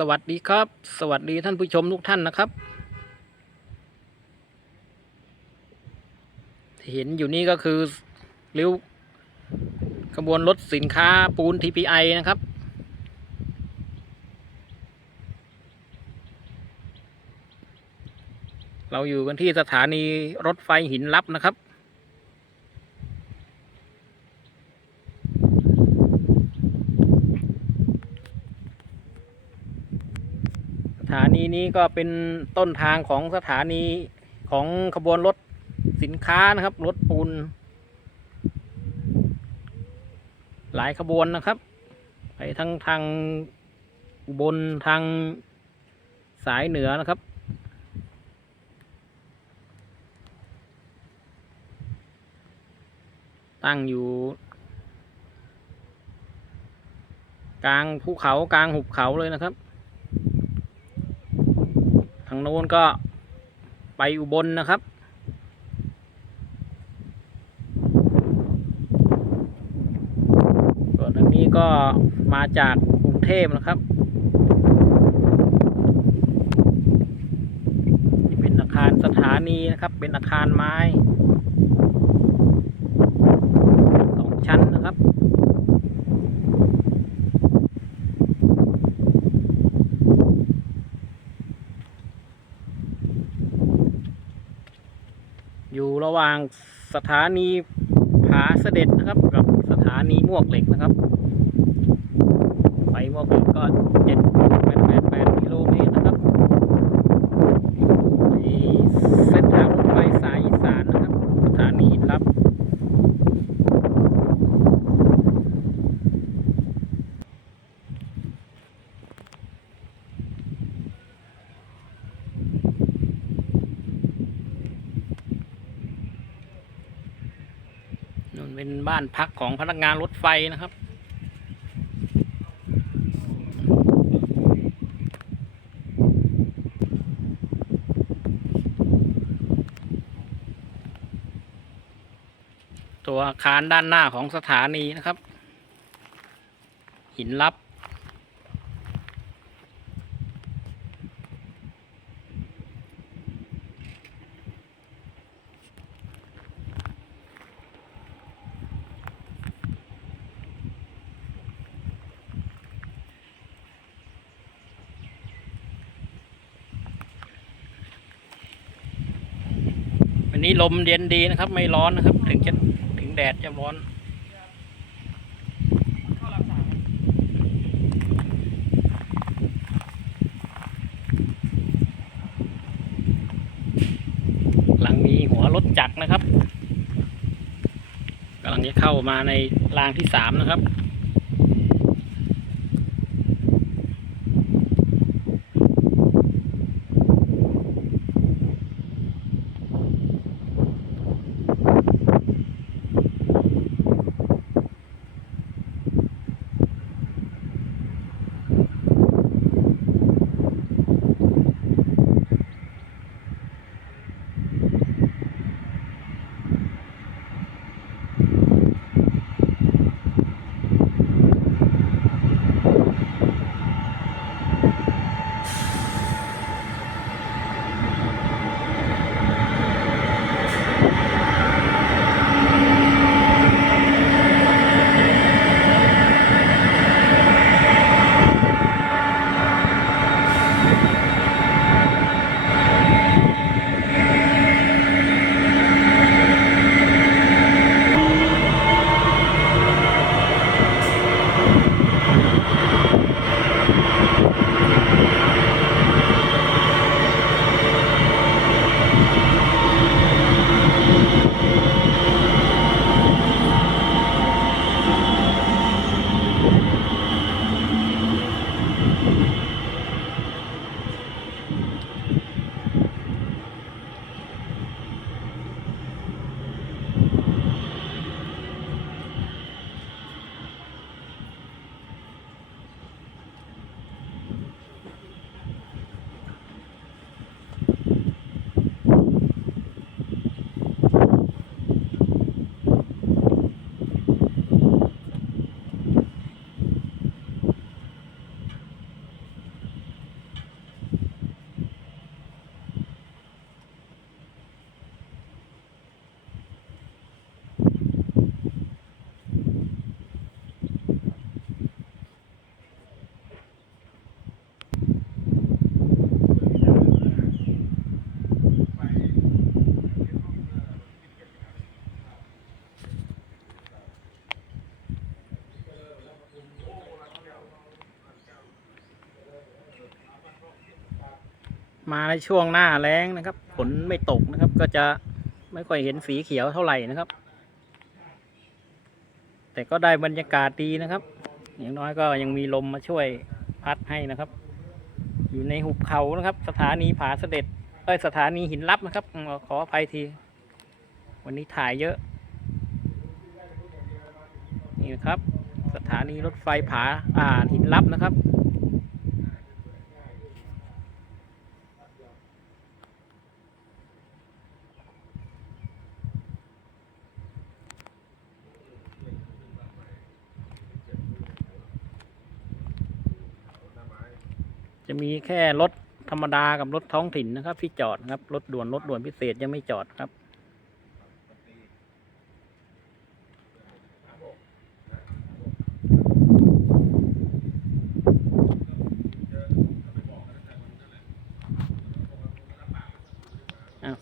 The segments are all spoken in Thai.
สวัสดีครับ สวัสดีท่านผู้ชมทุกท่านนะครับ เห็นอยู่นี่ก็คือริ้วขบวนรถสินค้าปูน TPI นะครับ เราอยู่กันที่สถานีรถไฟหินลับนะครับ สถา นี้ก็เป็นต้นทางของสถานีของขบวนรถสินค้านะครับ รถปูน หลายขบวนนะครับ ไปทั้งทางอุบลทางสายเหนือนะครับ ตั้งอยู่ กลางภูเขากลางหุบเขาเลยนะครับางโน้นก็ไปอุบลนะครับ ส่วนอันนี้ก็มาจากกรุงเทพนะครับนี่เป็นอาคารสถานีนะครับ เป็นอาคารไม้สองชั้นนะครับ อยู่ระหว่าง สถานีผาเสด็จนะครับ กับสถานีมวกเหล็กนะครับ ไปมวกเหล็กก็เจ็ดแปดแปดแปดกิโลเมตรนะครับในเส้นทางรถไฟสายอีสานนะครับ สถานีหินลับ นู่น เป็นบ้านพักของพนักงานรถไฟนะครับ ตัวอาคารด้านหน้าของสถานีนะครับ หินลับ วั นี้ลมเย็นดีนะครับ ไม่ร้อนนะครับ ถึงจะถึงแดดจะร้อนหลังมีหัวรถจักรนะครับกำลังจะเข้ามาในรางที่สามนะครับ มาในช่วงหน้าแล้งนะครับฝนไม่ตกนะครับ ก็จะไม่ค่อยเห็นสีเขียวเท่าไหร่นะครับ แต่ก็ได้บรรยากาศดีนะครับ อย่างน้อยก็ยังมีลมมาช่วยพัดให้นะครับ อยู่ในหุบเขานะครับ สถานีผาเสด็จเอ้ยสถานีหินลับนะครับ ขออภัยที วันนี้ถ่ายเยอะ นี่นะครับ สถานีรถไฟผาอ่าหินลับนะครับ มีแค่รถธรรมดากับรถท้องถิ่นนะครับ ที่จอดครับรถด่วนรถด่วนพิเศษยังไม่จอดครับ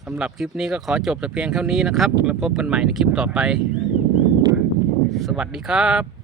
สำหรับคลิปนี้ก็ขอจบแต่เพียงเท่านี้นะครับ แล้วพบกันใหม่ในคลิปต่อไป สวัสดีครับ